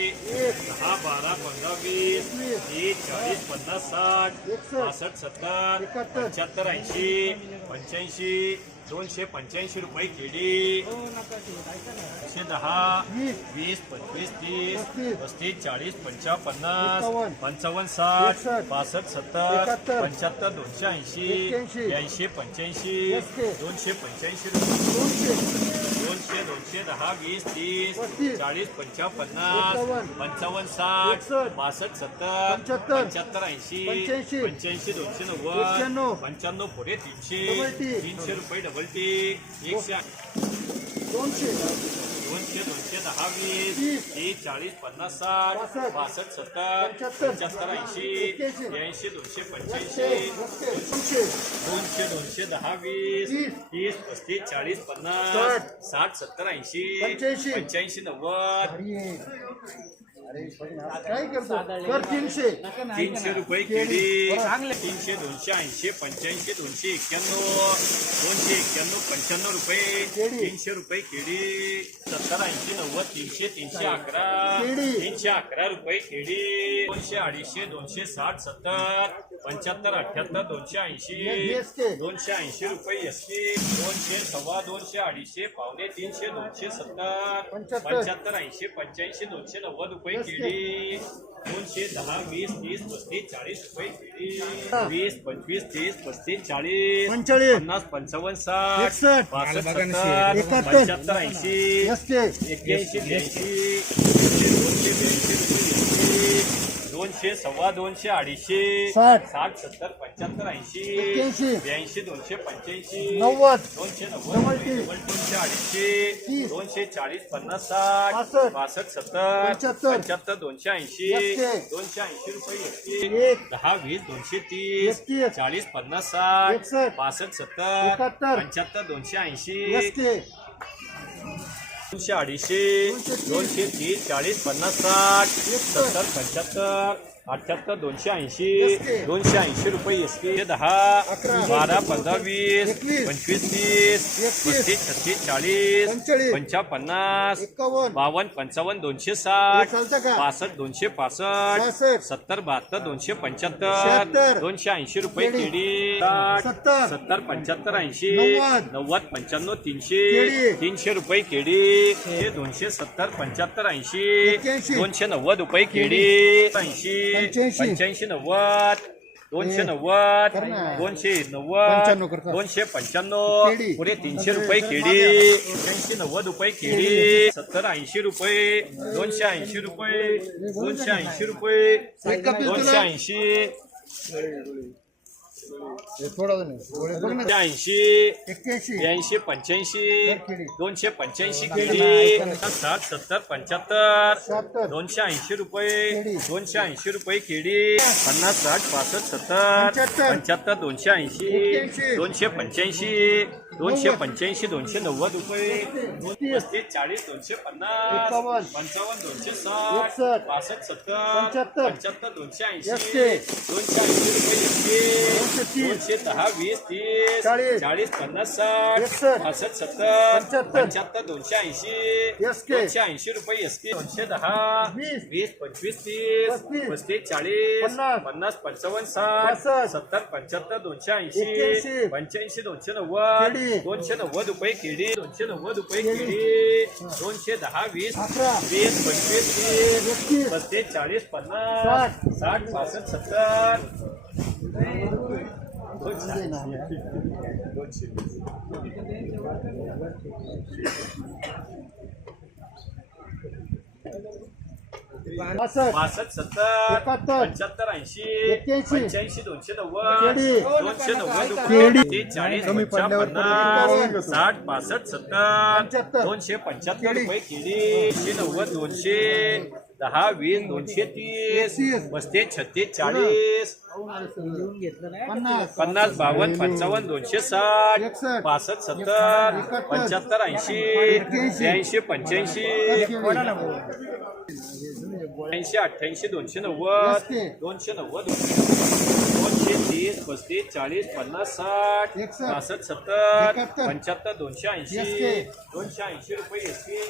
दहा बारा पंधरा वीस एक चाळीस पन्नास साठ पासष्ट सत्तर पंच्याहत्तर ऐंशी पंच्याऐंशी दोनशे पंच्याऐंशी रुपये केडी. एकशे दहा वीस पंचवीस तीस पस्तीस चाळीस पंचावन्न पन्नास पंचावन्न साठ पासष्ट सत्तर पंच्याहत्तर दोनशे ऐंशी ब्याऐंशी पंच्याऐंशी दोनशे पंच्याऐंशी रुपये. दोनशे दोनशे दहा वीस तीस चाळीस पंचावन्न पन्नास पंचावन्न साठ पासष्ट सत्तर पंच्याहत्तर ऐंशी पंच्याऐंशी दोनशे नव्वद पंच्याण्णव पुढे तीनशे तीनशे रुपये डबल टी एकशे दोनशे. दोनशे दोनशे दहा वीस. तीस. चाळीस पन्नास साठ. पासष्ट सत्तर. पंच्याहत्तर. ऐंशी. ब्याऐंशी दोनशे पंच्याऐंशी दोनशे. दोनशे दहा वीस. तीस. पस्तीस चाळीस पन्नास. साठ. सत्तर ऐंशी. पंच्याऐंशी. नव्वद. काय करतो कर तीनशे। तीनशे रुपये केळी तीनशे दोनशे ऐंशी पंच्याऐंशी दोनशे एक्क्याण्णव दोनशे एक्क्याण्णव पंच्याण्णव रुपये। तीनशे रुपये केळी सत्तर ऐंशी नव्वद तीनशे तीनशे अकरा. तीनशे अकरा रुपये केळी दोनशे अडीचशे दोनशे साठ सत्तर पंच्याहत्तर अठ्याहत्तर दोनशे ऐंशी दोनशे ऐंशी रुपये एसटी दोनशे सव्वा दोनशे अडीचशे पावणे तीनशे दोनशे सत्तर. पंच्याहत्तर ऐंशी पंच्याऐंशी दोनशे नव्वद रुपये केळी दोनशे दहा वीस तीस पस्तीस चाळीस रुपये केळी. वीस पंचवीस तीस पस्तीस चाळीस. पंचेचाळीस. पन्नास पंचावन्न साठ. एकसष्ट. पासष्ट सत्तर. एकाहत्तर. पंच्याहत्तर ऐंशी. एक्क्याऐंशी ब्याऐंशी. दोनशे सव्वा दोनशे अडीचशे साठ. साठ सत्तर पंच्याहत्तर ऐंशी. ब्याऐंशी दोनशे पंच्याऐंशी नव्वद दोनशे नव्वद दोनशे अडीचशे. दोनशे चाळीस पन्नास साठ पासष्ट. सत्तर पंच्याहत्तर. दोनशे ऐंशी. दोनशे ऐंशी रुपये. दहा वीस दोनशे तीस. चाळीस पन्नास साठ. पासष्ट सत्तर. पंच्याहत्तर दोनशे ऐंशी दोनशे अडीचशे दोनशे तीस चाळीस पन्नास साठ सत्तर पंच्याहत्तर. अठ्याहत्तर दोनशे ऐंशी दोनशे ऐंशी रुपये एस टी दहा बारा पंधरा वीस. पंचवीस तीस. पस्तीस छत्तीस चाळीस. पंचा पन्नास बावन्न पंचावन्न दोनशे साठ? पासष्ट दोनशे पासष्ट. सत्तर बहात्तर दोनशे पंच्याहत्तर. दोनशे ऐंशी रुपये. केडी सत्तर. पंच्याहत्तर ऐंशी नव्वद. पंच्याण्णव तीनशे. तीनशे रुपये केडी हे दोनशे सत्तर पंच्याहत्तर ऐंशी. दोनशे नव्वद रुपये केडी ऐंशी पंच्याऐंशी. पंच्याऐंशी नव्वद दोनशे नव्वद कर ना. दोनशे पंच्याण्णव नव्वद कर. दोनशे पंच्याण्णव केळी. पुढे तीनशे रुपये केडी एक्क्याऐंशी नव्वद रुपये केडी सत्तर ऐंशी रुपये दोनशे ऐंशी रुपये दोनशे ऐंशी रुपये दोनशे ऐंशी ऐंशी ब्याऐंशी पंच्याऐंशी. दोनशे पंच्याऐंशी केळी साठ सत्तर पंच्याहत्तर. दोनशे ऐंशी रुपये. दोनशे ऐंशी रुपये केळी पन्नास साठ पासष्ट सत्तर. पंच्याहत्तर. दोनशे ऐंशी. दोनशे पंच्याऐंशी. दोनशे पंच्याऐंशी दोनशे नव्वद रुपये पस्तीस चाळीस दोनशे पन्नास. पंचावन्न दोनशे साठ. पासष्ट सत्तर पंच्याहत्तर. दोनशे ऐंशी. दोनशे ऐंशी रुपये दोनशे दहा वीस तीस चाळीस. पन्नास साठ. पासष्ट सत्तर पंच्याहत्तर. दोनशे ऐंशी. दोनशे ऐंशी रुपये एस के दोनशे दहा वीस. वीस पंचवीस तीस पस्तीस. चाळीस पन्नास. पंचावन्न साठ. सत्तर पंच्याहत्तर दोनशे ऐंशी. पंच्याऐंशी दोनशे नव्वद. दोनशे नव्वद रुपये केळी दोनशे नव्वद रुपये केळी. दोनशे दहा वीस. वीस पंचवीस एकतीस. पस्तीस चाळीस पन्नास साठ. पासष्ट सत्तर पासष्ट पासष्ट सत्तर. पंच्याहत्तर ऐंशी. पंच्याऐंशी दोनशे नव्वद. दोनशे नव्वद. रुपये चाळीस पन्नास साठ पासष्ट सत्तर. दोनशे पंच्याहत्तर. रुपये केळी दोनशे नव्वद दोनशे दहा वीस दोनशे तीस तीस. पस्तीस छत्तीस चाळीस पन्नास बावन्न पंचावन्न दोनशे साठ. पासष्ट सत्तर. पंच्याहत्तर ऐंशी. ब्याऐंशी पंच्याऐंशी ऐंशी अठ्ठ्याऐंशी दोनशे नव्वद. दोनशे नव्वद दोनशे तीस पस्तीस चाळीस पन्नास साठ. पासष्ट सत्तर. पंच्याहत्तर दोनशे ऐंशी. दोनशे ऐंशी रुपये एसटी